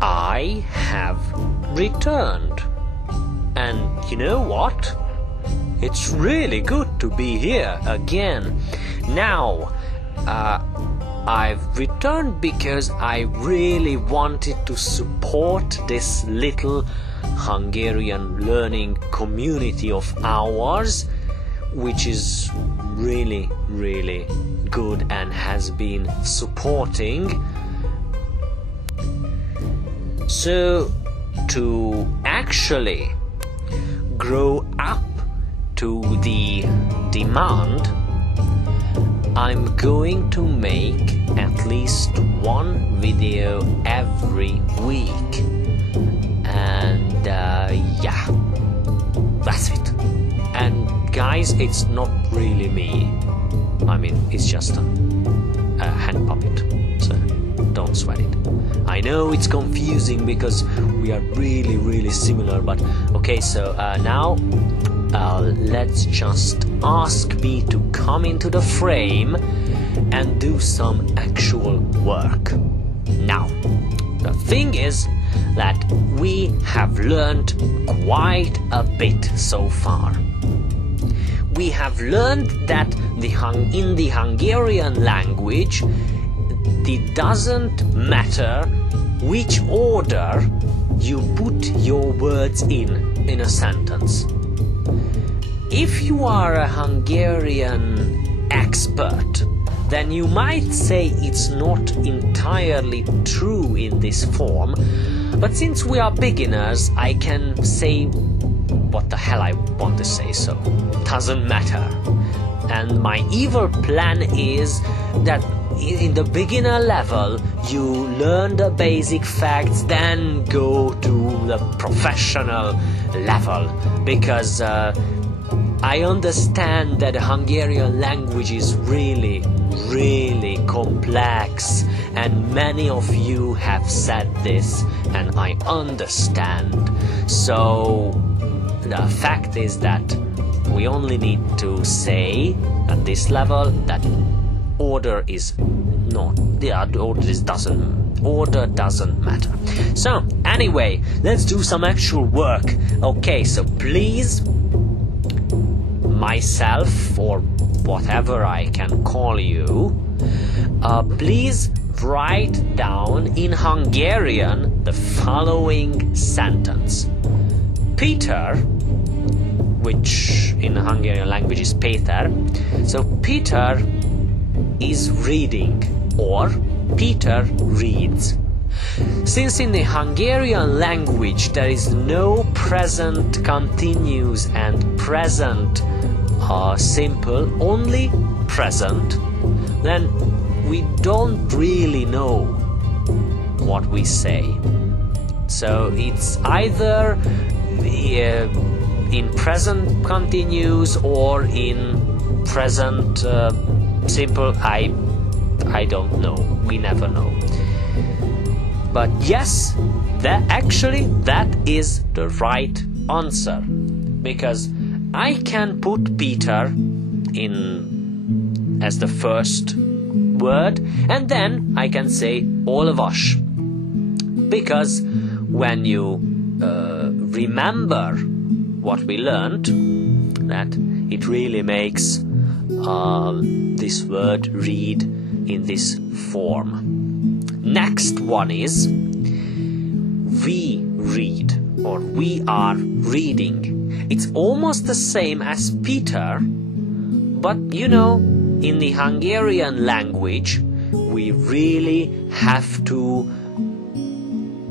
I have returned. And you know what? It's really good to be here again. Now, I've returned because I really wanted to support this little Hungarian learning community of ours, which is really, really good and has been supporting. So, to actually grow up to the demand, I'm going to make at least one video every week. And yeah, that's it. And guys, it's not really me. I mean, it's just a hand puppet, so don't sweat it. I know it's confusing because we are really, really similar, but okay, so now let's just ask me to come into the frame and do some actual work. Now, the thing is that we have learned quite a bit so far. We have learned that in the Hungarian language, it doesn't matter which order you put your words in a sentence. If you are a Hungarian expert, then you might say it's not entirely true in this form, but since we are beginners, I can say what the hell I want to say, so doesn't matter. And my evil plan is that in the beginner level you learn the basic facts, then go to the professional level, because I understand that the Hungarian language is really, really complex, and many of you have said this, and I understand. So the fact is that we only need to say at this level that order doesn't matter. So anyway, let's do some actual work. Okay, so please, myself or whatever I can call you, please write down in Hungarian the following sentence. Peter, which in Hungarian language is Péter, so Peter is reading, or Peter reads. Since in the Hungarian language there is no present continuous and present simple, only present, then we don't really know what we say. So it's either in present continuous or in present simple. I don't know. We never know. But yes, that is the right answer, because I can put Peter in as the first word, and then I can say olvas, because when you remember what we learned, that it really makes this word read in this form. Next one is we read, or we are reading. It's almost the same as Peter, but you know, in the Hungarian language we really have to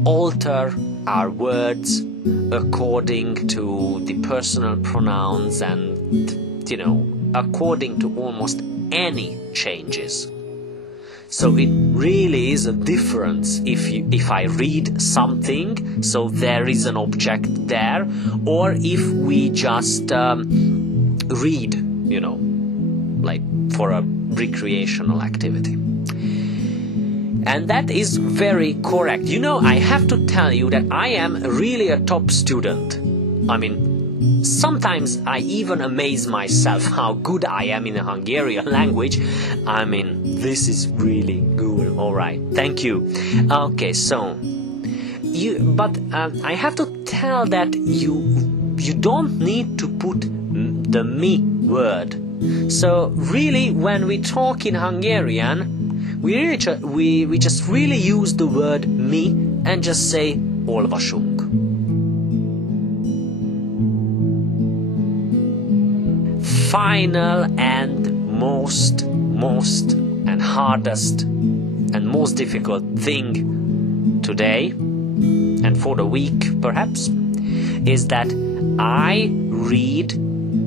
alter our words according to the personal pronouns and, you know, according to almost any changes. So it really is a difference if I read something, so there is an object there, or if we just read, you know, like for a recreational activity. And that is very correct. You know, I have to tell you that I am really a top student. I mean, sometimes I even amaze myself how good I am in the Hungarian language. I mean, this is really good. All right, thank you. Okay, so I have to tell that you don't need to put the me word. So really, when we talk in Hungarian, we just really use the word mi and just say olvasunk. Final and most and hardest and most difficult thing today and for the week perhaps is that I read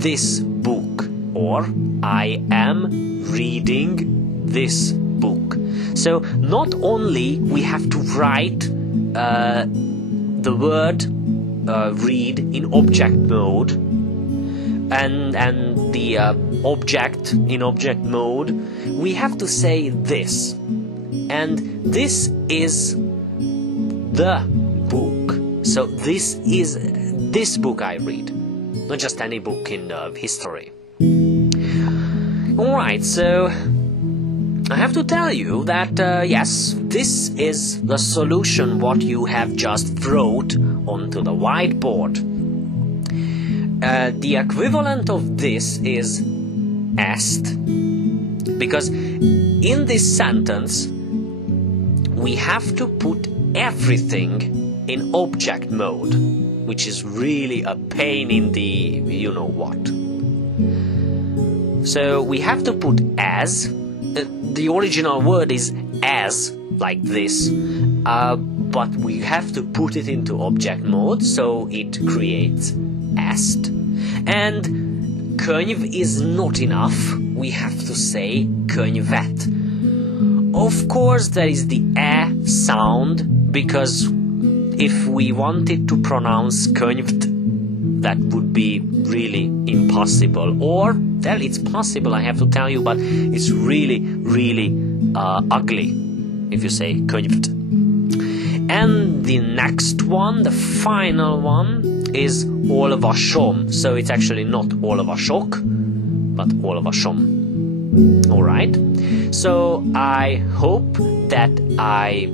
this book, or I am reading this book. So not only we have to write the word read in object mode and the object in object mode, we have to say this, and this is the book. So this is this book I read, not just any book in history. Alright, so I have to tell you that yes, this is the solution what you have just wrote onto the whiteboard. The equivalent of this is est, because in this sentence we have to put everything in object mode, which is really a pain in the you know what. So we have to put as. The original word is as, like this, but we have to put it into object mode, so it creates est. And könyv is not enough, we have to say könyvet. Of course there is the e sound, because if we wanted to pronounce könyvt, that would be really impossible. Or, well, it's possible, I have to tell you, but it's really ugly if you say könyvt. And the next one, the final one, is olvasom. So it's actually not olvasok, but olvasom. Alright? So I hope that I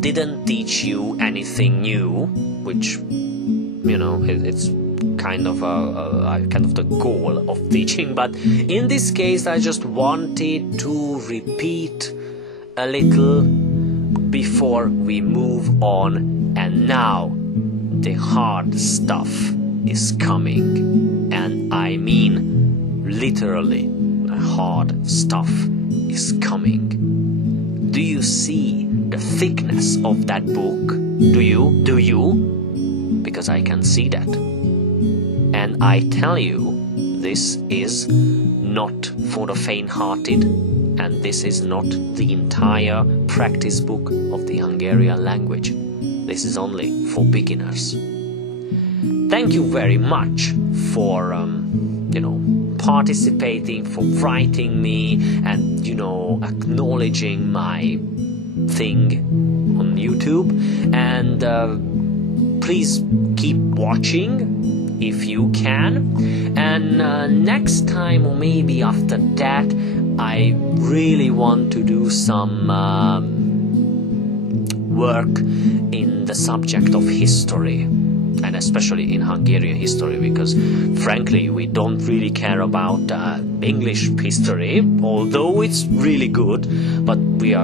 didn't teach you anything new, which, you know, it's kind of the goal of teaching, but in this case I just wanted to repeat a little before we move on. And now the hard stuff is coming, and I mean literally the hard stuff is coming. Do you see the thickness of that book? Do you? Because I can see that. And I tell you, this is not for the faint-hearted, and this is not the entire practice book of the Hungarian language. This is only for beginners. Thank you very much for, participating, for writing me, and, acknowledging my thing on YouTube. And please keep watching if you can, and next time, or maybe after that, I really want to do some work in the subject of history, and especially in Hungarian history, because frankly we don't really care about English history, although it's really good, but we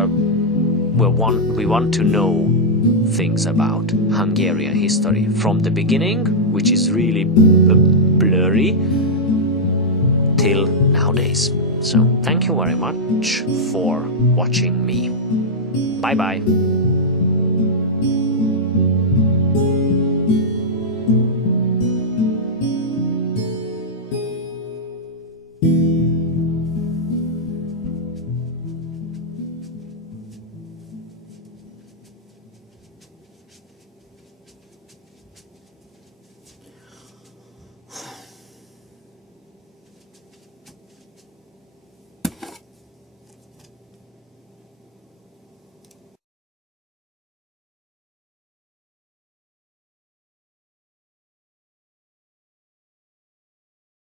want to know things about Hungarian history from the beginning, which is really blurry, till nowadays. So thank you very much for watching me. Bye bye.